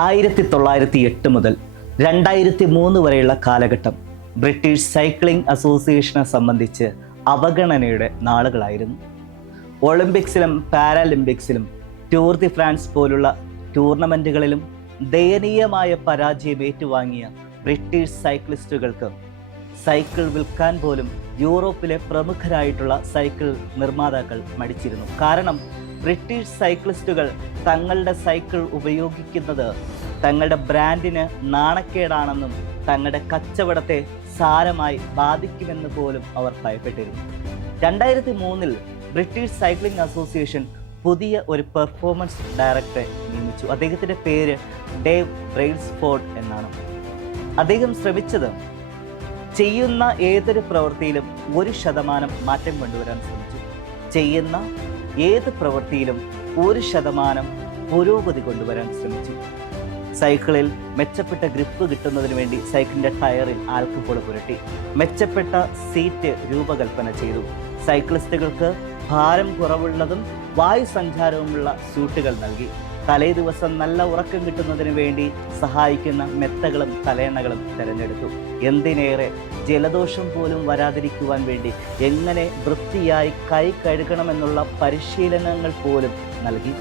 1908 മുതൽ 2003 വരെയുള്ള കാലഘട്ടം ബ്രിട്ടീഷ് സൈക്ലിംഗ് അസോസിയേഷനെ സംബന്ധിച്ച് അവഗണനയുടെ നാളുകളായിരുന്നു. ഒളിമ്പിക്സിലും പാരാലിമ്പിക്സിലും ടൂർ ദി ഫ്രാൻസ് പോലുള്ള ടൂർണമെൻറ്റുകളിലും ദയനീയമായ പരാജയം ഏറ്റുവാങ്ങിയ ബ്രിട്ടീഷ് സൈക്ലിസ്റ്റുകൾക്ക് സൈക്കിൾ വിൽക്കാൻ പോലും യൂറോപ്പിലെ പ്രമുഖരായിട്ടുള്ള സൈക്കിൾ നിർമ്മാതാക്കൾ മടിച്ചിരുന്നു. കാരണം ബ്രിട്ടീഷ് സൈക്ലിസ്റ്റുകൾ തങ്ങളുടെ സൈക്കിൾ ഉപയോഗിക്കുന്നത് തങ്ങളുടെ ബ്രാൻഡിന് നാണക്കേടാണെന്നും തങ്ങളുടെ കച്ചവടത്തെ സാരമായി ബാധിക്കുമെന്ന് പോലും അവർ ഭയപ്പെട്ടിരുന്നു. 2003 ബ്രിട്ടീഷ് സൈക്ലിംഗ് അസോസിയേഷൻ പുതിയ ഒരു പെർഫോമൻസ് ഡയറക്ടറെ നിയമിച്ചു. അദ്ദേഹത്തിൻ്റെ പേര് ഡേവ് ബ്രെയിൽസ്ഫോർഡ് എന്നാണ്. അദ്ദേഹം ശ്രമിച്ചത് ചെയ്യുന്ന ഏതൊരു പ്രവൃത്തിയിലും 1% മാറ്റം കൊണ്ടുവരാൻ ശ്രമിച്ചു. ചെയ്യുന്ന ഏത് പ്രവൃത്തിയിലും 1% പുരോഗതി കൊണ്ടുവരാൻ ശ്രമിച്ചു. സൈക്കിളിൽ മെച്ചപ്പെട്ട ഗ്രിപ്പ് കിട്ടുന്നതിന് വേണ്ടി സൈക്കിളിൻ്റെ ടയറിൽ ആൽക്കഹോൾ പുരട്ടി. മെച്ചപ്പെട്ട സീറ്റ് രൂപകൽപ്പന ചെയ്തു. സൈക്ലിസ്റ്റുകൾക്ക് ഭാരം കുറവുള്ളതും വായു സഞ്ചാരവുമുള്ള സ്യൂട്ടുകൾ നൽകി. തലേ ദിവസം നല്ല ഉറക്കം കിട്ടുന്നതിന് വേണ്ടി സഹായിക്കുന്ന മെത്തകളും തലയണകളും തിരഞ്ഞെടുത്തു. എന്തിനേറെ ജലദോഷം പോലും വരാതിരിക്കുവാൻ വേണ്ടി എങ്ങനെ വൃത്തിയായി കൈ കഴുകണമെന്നുള്ള പരിശീലനങ്ങൾ പോലും നൽകി.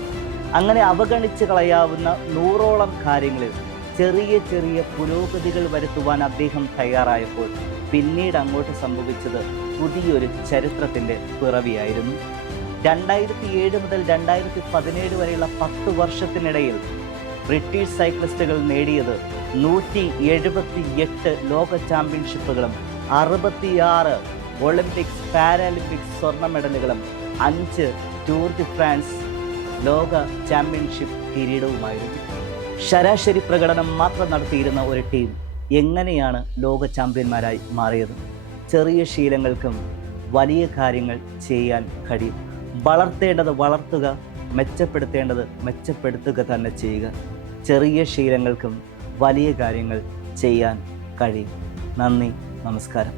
അങ്ങനെ അവഗണിച്ച് കളയാവുന്ന 100ഓളം കാര്യങ്ങളിൽ ചെറിയ ചെറിയ പുരോഗതികൾ വരുത്തുവാൻ അദ്ദേഹം തയ്യാറായപ്പോൾ പിന്നീട് അങ്ങോട്ട് സംഭവിച്ചത് പുതിയൊരു ചരിത്രത്തിൻ്റെ പിറവിയായിരുന്നു. 2007 മുതൽ 2017 വരെയുള്ള 10 വർഷത്തിനിടയിൽ ബ്രിട്ടീഷ് സൈക്ലിസ്റ്റുകൾ നേടിയത് 178 ലോക ചാമ്പ്യൻഷിപ്പുകളും 66 ഒളിമ്പിക്സ് പാരാലിമ്പിക്സ് സ്വർണ്ണ മെഡലുകളും 5 ടൂർ ദി ഫ്രാൻസ് ലോക ചാമ്പ്യൻഷിപ്പ് കിരീടവുമായിരുന്നു. ശരാശരി പ്രകടനം മാത്രം നടത്തിയിരുന്ന ഒരു ടീം എങ്ങനെയാണ് ലോക ചാമ്പ്യന്മാരായി മാറിയത്? ചെറിയ ശീലങ്ങൾക്കും വലിയ കാര്യങ്ങൾ ചെയ്യാൻ കഴിയും. വളർത്തേണ്ടത് വളർത്തുക, മെച്ചപ്പെടുത്തേണ്ടത് മെച്ചപ്പെടുത്തുക തന്നെ ചെയ്യുക. ചെറിയ ശീലങ്ങൾക്കും വലിയ കാര്യങ്ങൾ ചെയ്യാൻ കഴിയും. നന്ദി, നമസ്കാരം.